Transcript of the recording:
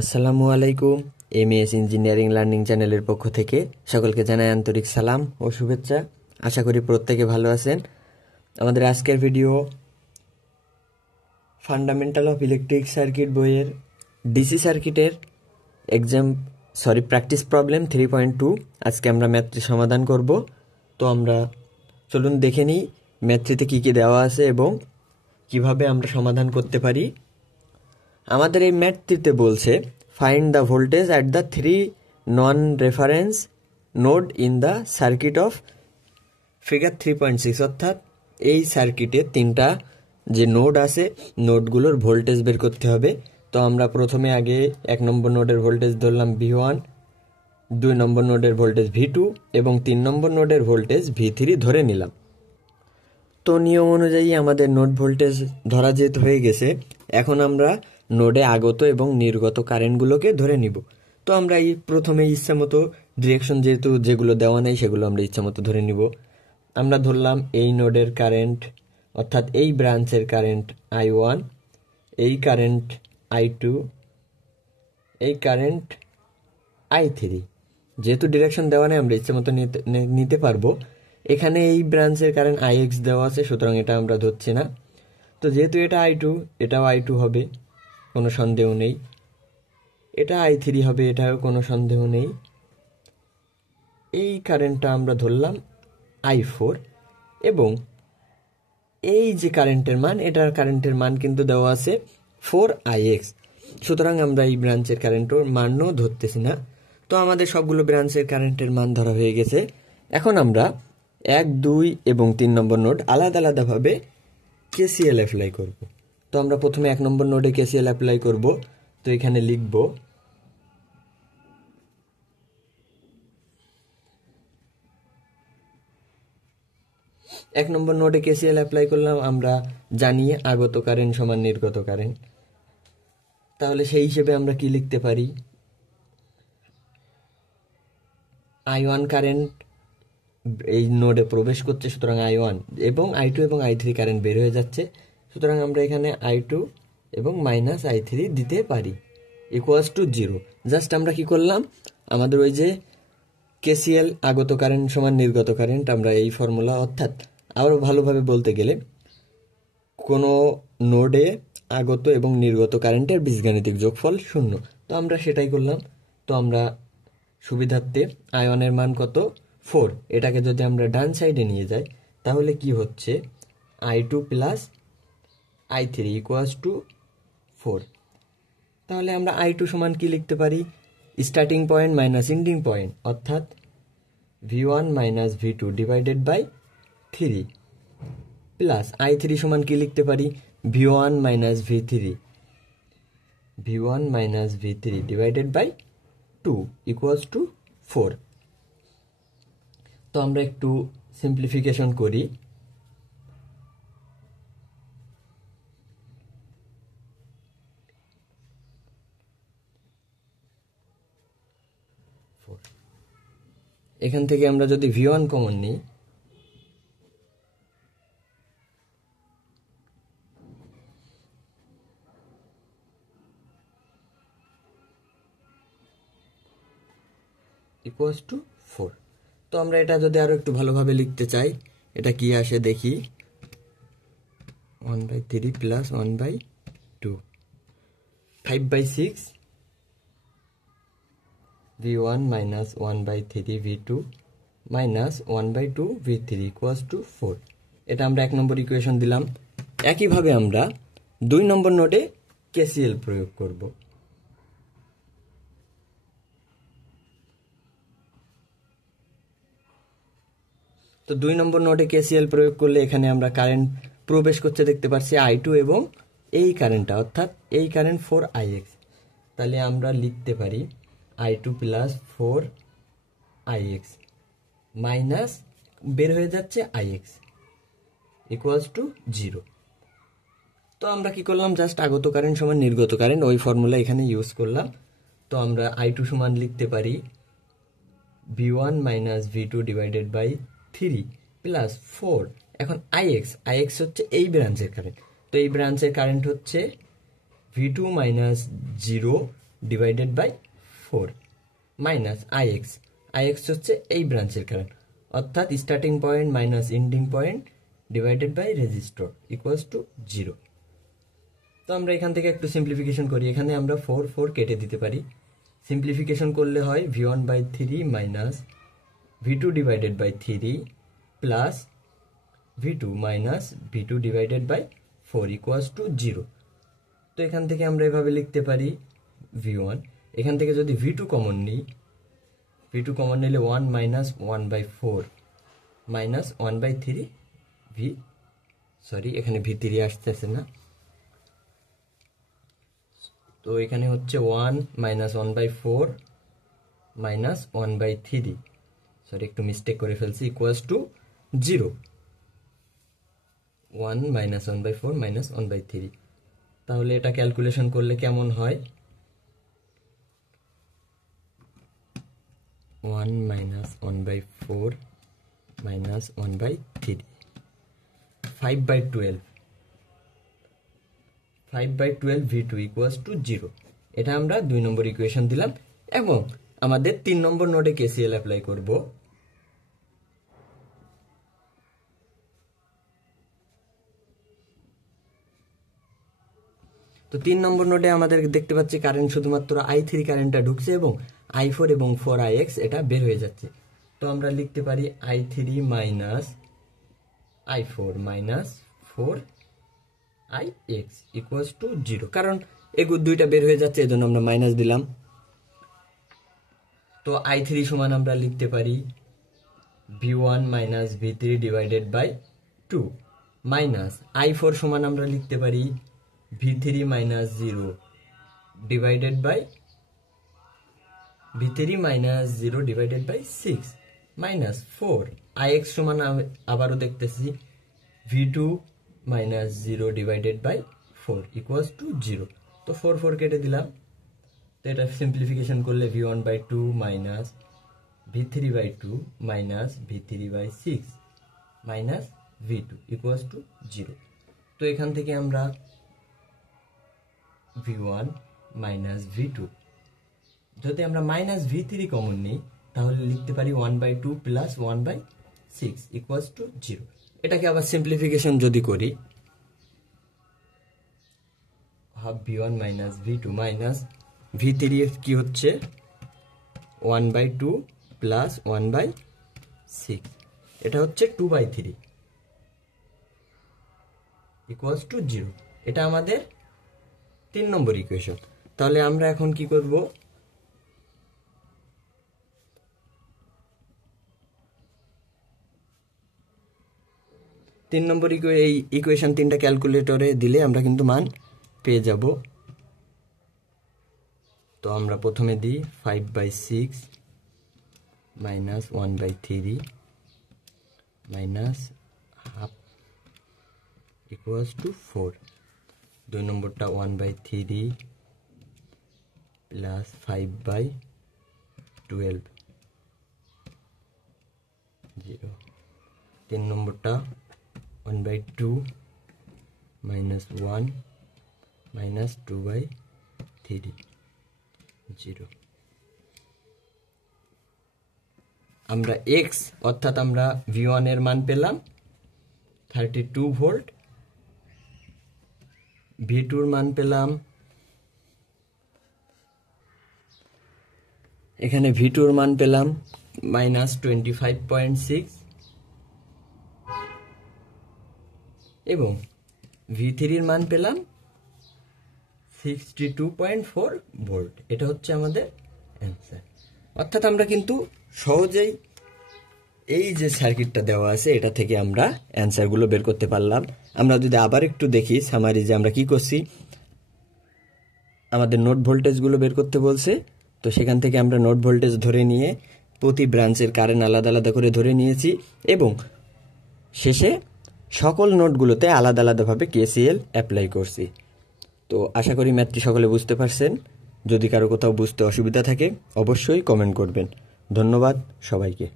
আসসালামু আলাইকুম। MS engineering learning চ্যানেলের পক্ষ থেকে সকলকে জানাই আন্তরিক সালাম ও শুভেচ্ছা। আশা করি প্রত্যেকে ভালো আছেন। আমাদের আজকের video fundamental of electric circuit বইয়ের ডিসি সার্কিটের প্র্যাকটিস প্রবলেম 3.2। আজকে আমরা ম্যাথটি সমাধান করব। তো আমরা চলুন দেখে নিই ম্যাথটিতে কী কী দেওয়া আছে এবং কিভাবে আমরা সমাধান করতে পারি। আমাদের এই ম্যাথটিতে বলছে find the voltage at the 3 non reference node in the circuit of figure 3.6, অর্থাৎ এই সার্কিটে তিনটা যে নোড আছে নোডগুলোর ভোল্টেজ বের করতে হবে। তো আমরা প্রথমে আগে 1 নম্বর নোডের ভোল্টেজ ধরলাম V1, 2 নম্বর নোডের ভোল্টেজ V2 এবং 3 নম্বর নোডের ভোল্টেজ V3 ধরে নিলাম। তো নিয়ম অনুযায়ী আমাদের নোড ভোল্টেজ ধরা যেহেতু হয়ে গেছে, এখন আমরা নোডে আগত এবং নির্গত কারেন্টগুলোকে ধরে নিব। তো আমরা এই প্রথমে ইচ্ছা মতো ডিরেকশন যেহেতু যেগুলো দেওয়া নেই সেগুলো আমরা ইচ্ছা মতো ধরে নিব। আমরা ধরলাম এই নোডের কারেন্ট অর্থাৎ এই ব্রাঞ্চের কারেন্ট I1, এই কারেন্ট I2, এই কারেন্ট I3। যেহেতু ডিরেকশন দেওয়া নেই আমরা ইচ্ছা মতো নিতে পারবো। এখানে এই ব্রাঞ্চের কারেন্ট IX দেওয়া আছে, সুতরাং এটা আমরা ধরছি না। তো যেহেতু এটা I2, এটাও I2 হবে, কোনো সন্দেহ নেই। এটা I3 হবে, এটাও কোনো সন্দেহ নেই। এই কারেন্টটা আমরা ধরলাম I4 এবং এই যে কারেন্টের মান, এটার কারেন্টের মান কিন্তু দেওয়া আছে 4IX। সুতরাং আমরা এই ব্রাঞ্চের কারেন্টের মানও ধরতেছি না। তো আমাদের সবগুলো ব্রাঞ্চের কারেন্টের মান ধরা হয়ে গেছে। এখন আমরা 1, 2 এবং 3 নম্বর নোড আলাদা আলাদাভাবে KCL অ্যাপ্লাই করব। তো আমরা প্রথমে 1 নম্বর নোডে KCL অ্যাপ্লাই করব। তো এখানে লিখব 1 নম্বর নোডে KCL অ্যাপ্লাই করলাম। আমরা জানি আগত কারেন্ট সমান নির্গত কারেন্ট। তাহলে সেই হিসেবে আমরা কি লিখতে পারি? I1 কারেন্ট এই নোডে প্রবেশ করছে, সুতরাং I1 এবং I2 এবং I3 কারেন্ট বের হয়ে যাচ্ছে, সুতরাং আমরা এখানে I2 এবং -I3 দিতে পারি ইকুয়ালস টু 0। জাস্ট আমরা কি করলাম, আমাদের ওই যে KCL আগত কারেন্ট সমান নির্গত কারেন্ট, আমরা এই ফর্মুলা, অর্থাৎ আরও ভালোভাবে বলতে গেলে কোনো নোডে আগত এবং নির্গত কারেন্টের বীজগাণিতিক যোগফল 0। তো আমরা সেটাই করলাম। তো আমরা সুবিধার্থে I1 এর মান কত? 4। এটাকে যদি আমরা ডান সাইডে নিয়ে যাই তাহলে কি হচ্ছে? I2 plus I3 equals to 4। তাহলে আমরা I2 সমান কি লিখতে পারি? Starting point minus ending point, অর্থাৎ V1 minus V2 divided by 3 plus I3 সমান কি লিখতে পারি? V1 minus V3 divided by 2 equals to 4। তো আমরা একটু সিম্পলিফিকেশন করি। এখান থেকে আমরা যদি V1 কমন নিই, ইকুয়ালস টু 4। তো আমরা এটা যদি আরো একটু ভালোভাবে লিখতে চাই, এটা কি আসে দেখি। 1/3 plus 1/2, 5/6 V1 minus 1/3 V2 minus 1/2 V3 equals to 4। এটা আমরা 1 নম্বর ইকুয়েশন দিলাম। একইভাবে আমরা 2 নম্বর নোডে KCL প্রয়োগ করব। তো 2 নম্বর নোডে KCL প্রয়োগ করলে এখানে আমরা কারেন্ট প্রবেশ করতে দেখতে পাচ্ছি I2 এবং এই কারেন্টটা, অর্থাৎ এই কারেন্ট 4IX। তাহলে আমরা লিখতে পারি I2 প্লাস 4IX মাইনাস বের হয়ে যাচ্ছে IX ইকুয়ালস টু 0। তো আমরা কি করলাম? জাস্ট আগত কারেন্ট সমান নির্গত কারেন্ট ওই ফর্মুলা এখানে ইউজ করলাম। তো আমরা I2 সমান লিখতে পারি V1 minus V2 divided by 3 plus 4। এখন IX হচ্ছে এই ব্রাঞ্চের কারেন্ট। তো এই ব্রাঞ্চের কারেন্ট হচ্ছে V2 minus 0 divided by 4 minus IX হচ্ছে এই ব্রাঞ্চের কারেন্ট, অর্থাৎ starting point minus ending point divided by resistor equals to 0। তো আমরা এখান থেকে একটু সিম্পলিফিকেশন করি। এখানে আমরা 4 কেটে দিতে পারি। সিম্পলিফিকেশন করলে হয় V1/3 minus V2 divided by 3 plus V2 minus V2 divided by 4 equals to 0। তো এখান থেকে আমরা এভাবে লিখতে পারি V1, এখান থেকে যদি V2 কমন নিই, V2 কমন নিলে 1 মাইনাস 1/4 মাইনাস 1/3 এখানে V3 আসতেছে না, তো এখানে হচ্ছে 1 মাইনাস 1/4 মাইনাস 1/3, একটু মিস্টেক করে ফেলছি, ইকুয়ালস টু 0। 1 মাইনাস 1/4 মাইনাস 1/3, তাহলে এটা ক্যালকুলেশন করলে কেমন হয়? 1 minus 1/4 minus 1/3, 5/12 V2 equals to 0। এটা আমরা 2 নম্বর ইকুয়েশন দিলাম এবং আমাদের 3 নম্বর নোডে কেসিএল অ্যাপ্লাই করব। তো 3 নম্বর নোডে আমাদের দেখতে পাচ্ছি কারেন্ট শুধুমাত্র I3 কারেন্টটা ঢুকছে এবং I4 এবং 4ix এটা বের হয়ে যাচ্ছে। তো আমরা লিখতে পারি I3 minus I4 minus 4ix equals to 0, কারণ এগুলো দুইটা বের হয়ে যাচ্ছে, এজন্য আমরা মাইনাস দিলাম। তো I3 সমান আমরা লিখতে পারি V1 minus V3 divided by 2 minus I4 সমান আমরা লিখতে পারি V3 minus 0 divided by 6 minus 4ix সমান আবারও দেখতেছি V2 minus 0 divided by 4 equals to 0। তো 4 কেটে দিলাম। তো এটা সিম্পলিফিকেশন করলে V1/2 minus V3/2 minus V3/6 minus V2 equals to 0। তো এখান থেকে আমরা V1 মাইনাস V2, যদি আমরা মাইনাস V3 কমন নিই তাহলে লিখতে পারি 1/2 প্লাস 1/6 ইকুয়ালস টু 0। এটাকে আবার সিম্পলিফিকেশন যদি করি, half V1 minus V2 minus V3 কি হচ্ছে 1/2 প্লাস 1/6, এটা হচ্ছে 2/3 ইকুয়ালস টু 0। এটা আমাদের 3 নম্বর ইকুয়েশন। তাহলে আমরা এখন কি করব? তিন নম্বর এই ইকুয়েশন 3টা ক্যালকুলেটরে দিলে আমরা কিন্তু মান পেয়ে যাব। তো আমরা প্রথমে দিই 5/6 minus 1/3 minus half equals to 4। 2 নম্বরটা 1/3 প্লাস 5/12 0। 3 নম্বরটা 1/2 মাইনাস 1 মাইনাস 2/3 0। আমরা x অর্থাৎ আমরা V1 এর মান পেলাম 32 ভোল্ট, V2 এর মান পেলাম, এখানে V2 এর মান পেলাম মাইনাস 25.6 এবং V3 এর মান পেলাম 62.4 ভোল্ট। এটা হচ্ছে আমাদের অ্যান্সার। অর্থাৎ আমরা কিন্তু সহজেই এই যে সার্কিটটা দেওয়া আছে এটা থেকে আমরা অ্যান্সারগুলো বের করতে পারলাম। আমরা যদি আবার একটু দেখি সামারি যে আমরা কি করছি, আমাদের নোড ভোল্টেজগুলো বের করতে বলছে, তো সেখান থেকে আমরা নোড ভোল্টেজ ধরে নিয়ে প্রতি ব্রাঞ্চের কারেন্ট আলাদা আলাদা করে ধরে নিয়েছি এবং শেষে সকল নোডগুলোতে আলাদা আলাদাভাবে কেসিএল অ্যাপ্লাই করছি। তো আশা করি ম্যাথটি সকলে বুঝতে পারছেন। যদি কারো কোথাও বুঝতে অসুবিধা থাকে অবশ্যই কমেন্ট করবেন। ধন্যবাদ সবাইকে।